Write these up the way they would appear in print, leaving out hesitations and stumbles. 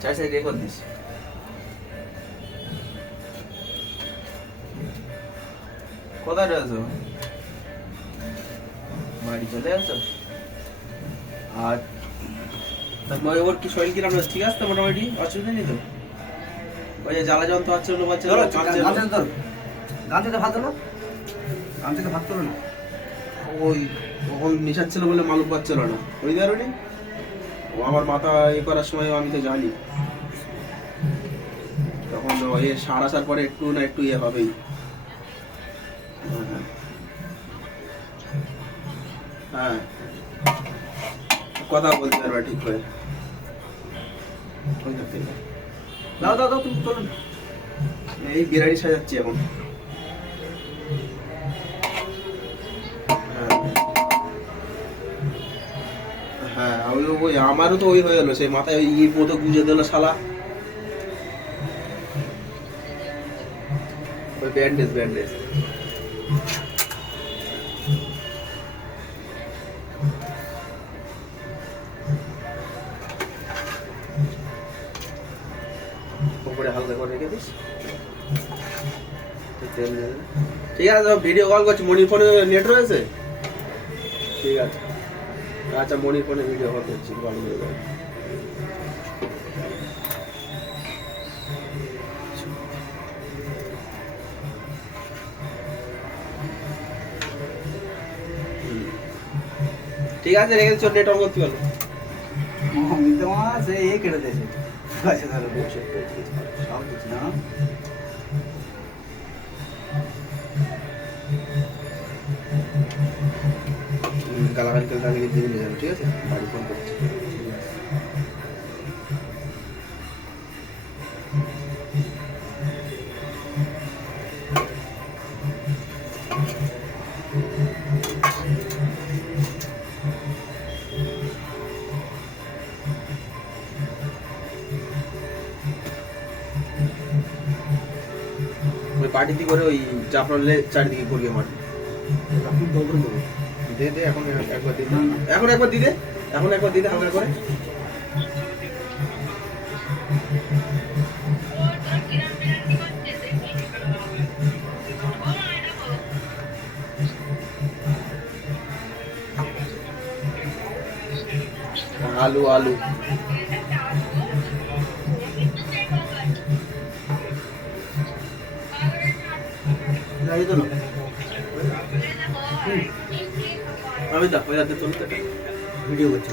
চার side record this. কোথায় রয়েছো? বাড়ি চলে আসো। আর ওর কি শরীর কিরম ঠিক আছে তো? মোটামুটি অসুবিধা নেই তো? ওই যে জ্বালা যন্ত্র হচ্ছে গামছাতে ভাত হলো, গামছাতে ভাত করো না। ওই তখন মিশাচ্ছিল বলে মালুক পাচ্ছিল না, ওই কারণে ও আমার মাথা এ করার সময় আমি তো জানি তখন এ সার আসার পরে একটু না একটু ইয়ে হবেই। হ্যাঁ কথা বলতে পারবা ঠিক করে। দাও দাও দাও, তুমি চলুন। এই বিরিয়ানি সাজাচ্ছি এখন। হ্যাঁ ওই আমারও তো ওই হয়ে গেল, সেই মাথায় ওই পোতো গুঁজে দিল শালা। ওই ব্যান্ডেজ ব্যান্ডেজ উপরে হালকা করে রেখে দিস। ঠিক আছে, ভিডিও কল করছি। মনির ফোনে নেট রয়েছে? ঠিক আছে, আচ্ছা মনির ফোনে ভিডিও কল করছি, ভালো হয়ে যাবে। ঠিক আছে, রেখে চল, নেট অন করতে পারো। সে এই কেটে দিয়েছে। আচ্ছা তাহলে বসে সব কিছু না। গালাগালি তেল লাগিয়ে দিয়ে নিয়ে যাবে, ঠিক আছে? বাড়ি ফোন করছি। ওই পার্টিতে করে ওই জাফরানলে চারিদিকে করিয়ে মারবে। দে দে এখন একবার দিতে, এখন একবার দিদে, এখন একবার দিদে হালকা করে। আলু আলু আমি দা ওই রাতে চলতে ভিডিও করছি।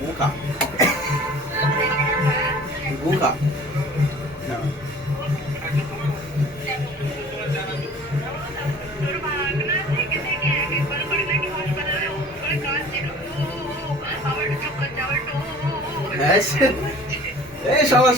মুখা মুখা এই সবাই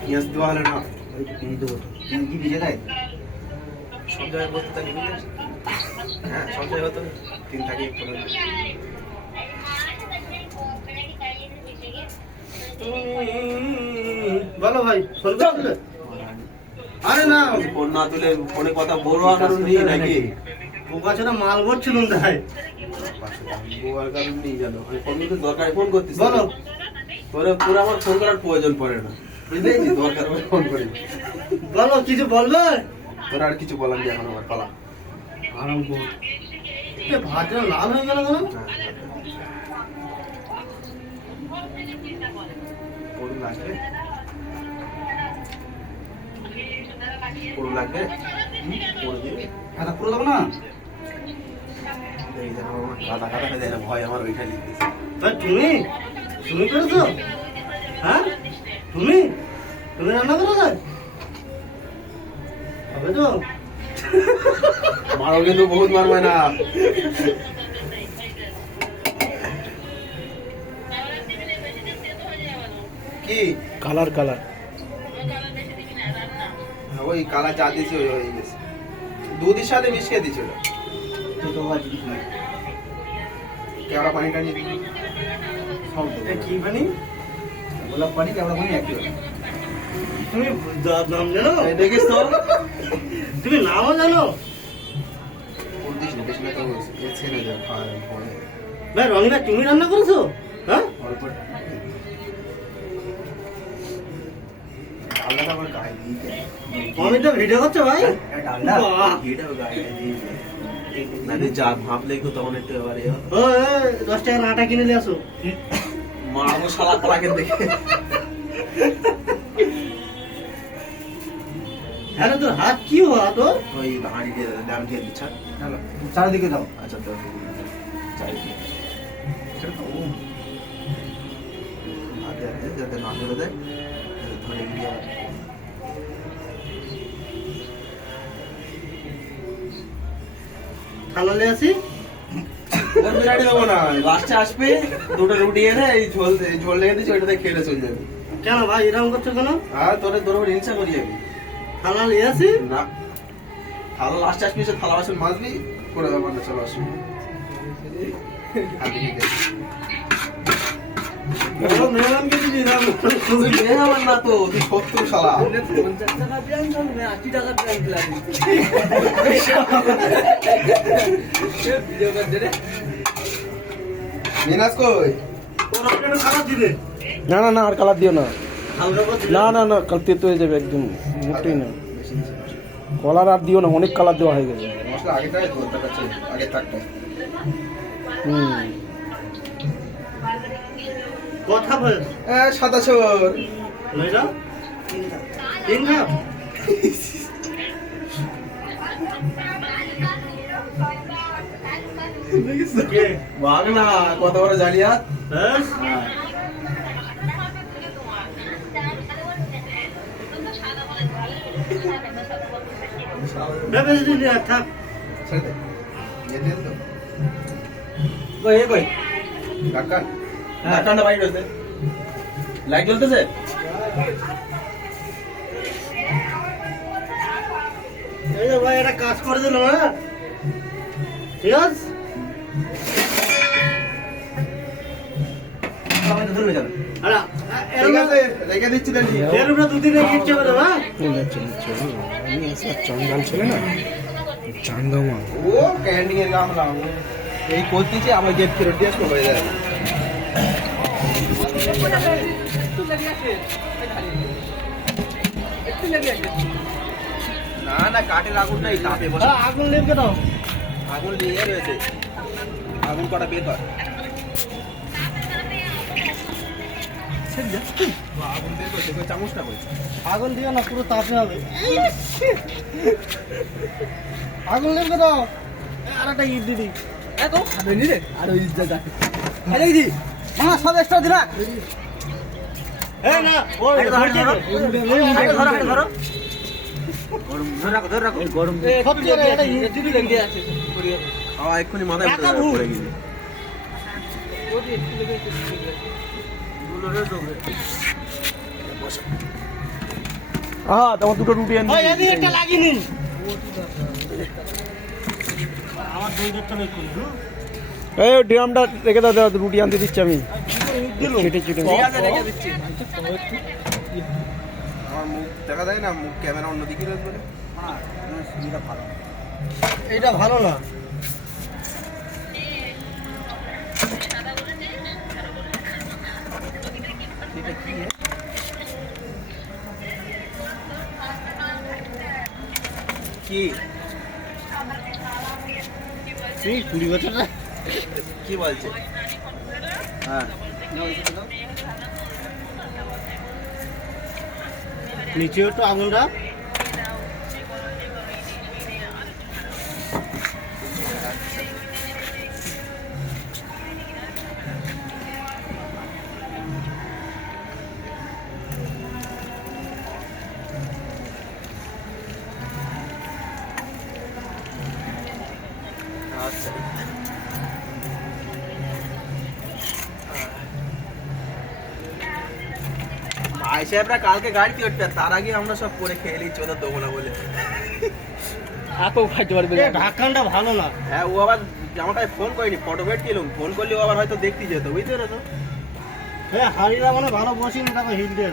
পেঁয়াজ দেওয়া হলে না কি ভিজে দেয়? সব জায়গায় বসতে থাকি, হ্যাঁ সব জায়গায় তো তিন থাকি। বলো ভাই, আরে না ফোন না তুলে ফোনে কথা বড় কারণ নেই নাকি? বোকাছে না, মাল ভরছিল তাই বোয়ার কারণ নেই জানো। আমি ফোন করতে দরকার ফোন করতেছি। বলো, তোরে পুরো আমার ফোন করার প্রয়োজন পড়ে না, বুঝলি? দরকার হলে ফোন করি। বলো কিছু বলবে? তোর আর কিছু বলার নেই এখন, আমার পালা। আরম্ভ ভাতটা লাল হয়ে গেল কেন? পুরো লাগবে, পুরো লাগবে, পুরো দিবি। পুরো দেবো না? এই দেখো আমার কাদা কাদা হয়ে যায় না, ভয় আমার ওইটা লিখতেছে। ভাই তুমি করেছো? হ্যাঁ তুমি রান্না করো না? হবে তো? মারো কিন্তু বহুত মারবে না। কি কালার ওই কালা চা দিয়েছি ওই হয়ে গেছে, দুধের সাথে মিশিয়ে দিয়েছি ওটা। তো ভাই জিনিস না। কেওড়া পানিটা নিয়ে দিই। এটা কি পানি? গোলাপ পানি কেওড়া পানি একই হবে। তুমি নাম জানো? এই দেখিস তো, তুমি নামও জানো? বলতিস না বেশি কথা বলছিস, এ ছেড়ে দে, ভয়। ভাই রনিদা তুমি রান্না করেছো? হ্যাঁ অল্প ডালটা আমার গায়ে দিয়ে দে। আমি তো ভিডিও করছো ভাই? ডালটা বাহ। এটাও গায়ে দিয়ে দে। না রে যা ভাবলে একটু তখন একটু এবারে ও 10 টাকার আটা কিনে নিয়ে আসো। মারবো শালা তোরাকে দেখে। হ্যাঁ তোর হাত কি হওয়া তোর? ওই হাঁড়ি দিয়ে দাম দিয়ে দিচ্ছা। চারিদিকে দাও। আচ্ছা তো চারিদিকে সেটা তো আগে আগে যাতে না ধরে দেয়, ধরে গিয়ে থালা নিয়ে আসি। ওর বিরিয়ানি দেবো না, লাস্টে আসবে দুটো রুটি এনে এই ঝোল লেগে দিচ্ছি, ওইটাতে খেলে চলে যাবে। কেন ভাই এরকম করছো কেন? আর তোর উপর হিংসা করি আমি থালা নিয়ে আসি। না। থালা লাস্টে আসবি, সে থালা বাসন মাজবি করে দেবো, মানে চলো আসবি। মেহমানকে দিবি না? তুই মেয়ে আমার না তো, তুই শত্রু শালা। 50 টাকা বিরিয়ানি চলবে, 80 টাকা বিরিয়ানি লাগবে। ভিডিও কর দে রে। মিনাস কই? ওরা কেন খারাপ দিবে? না আর কালার দিও না। হালকা করে দিলে। না কাল তেতো হয়ে যাবে একদম, মোটেই না। কলার আর দিও না, অনেক কালার দেওয়া হয়ে গেছে। মশলা আগে থাকে তো, ওটা কাছে আগে থাকতে। কথা বল। সাদা চোর। লইরা? তিন কাপ। কে? ভাগ না, কত বড় জালিয়া। হ্যাঁ? বেশ দিদি থাক। ছেড়ে দে। ইয়ে দিয়ে তো। কই ঢাকান। ঢাকানটা বাইরে রয়েছে। লাইট জ্বলতেছে? এই যে ভাই এটা কাজ করে দিল না? ঠিক আছে? ধরবে যাবে। আরে ঠিক আছে, রেখে দিচ্ছি তাহলে। এর উপরে দুদিন ইচ্ছে করে দেবা? চাঙ্গাল ছিল না, চাঙ্গামা। ও ক্যান্ডিং এর নাম নাম এই করতেছি, আমার গেট ফেরত দিয়ে আসবো হয়ে যায়। না কাঠের আগুনটা এই তাপে বসে। আগুন লেগে দাও। আগুন লেগে রয়েছে, আগুন কটা বের কর। আগুন বের করছে, ওই চামচটা বলছে। আগুন দিও না, পুরো তাপে হবে। আগুন লেগে দাও। আর একটা ইট দিদি। এত খাবে নি রে? আর ওই ইটটা দেখ। আরে দি মা সব এক্সট্রা দিলা। এই না ওই ধরো ধরো। ধরে রাখো গরম। সত্যি রে এটা ইট দিদি লেগে আছে। এক্ষুনি মাথায় পড়ে গেছে। তোমার দুটো রুটি আনি। একটা লাগিনি। আমার দুই দিকটা নেই করি। এই ড্রামটা রেখে দাও, রুটি আনতে দিচ্ছি আমি। চেটে ঠিক আছে, রেখে দিচ্ছি। আমার মুখ দেখা যায় না, মুখ ক্যামেরা অন্যদিকে রয়েছে বলে। এটা ভালো না। কি কুড়ি বছর কি বলছে? হ্যাঁ নিচে একটু আগুনটা। ভাই সাহেবরা কালকে গাড়িতে উঠবে, তার আগে আমরা সব করে খেয়ে নিচ্ছি, ওদের দেবো না বলে। এত খাইতে পারবে এ ঢাকানটা ভালো না। হ্যাঁ, ও আবার আমাকে ফোন করেনি, ফটো বেট গেলাম, ফোন করলে ও আবার হয়তো দেখতে যেত, বুঝতে পেরেছো? হ্যাঁ হাড়িরা মানে ভালো বসিনি, তারপর হিট দিয়ে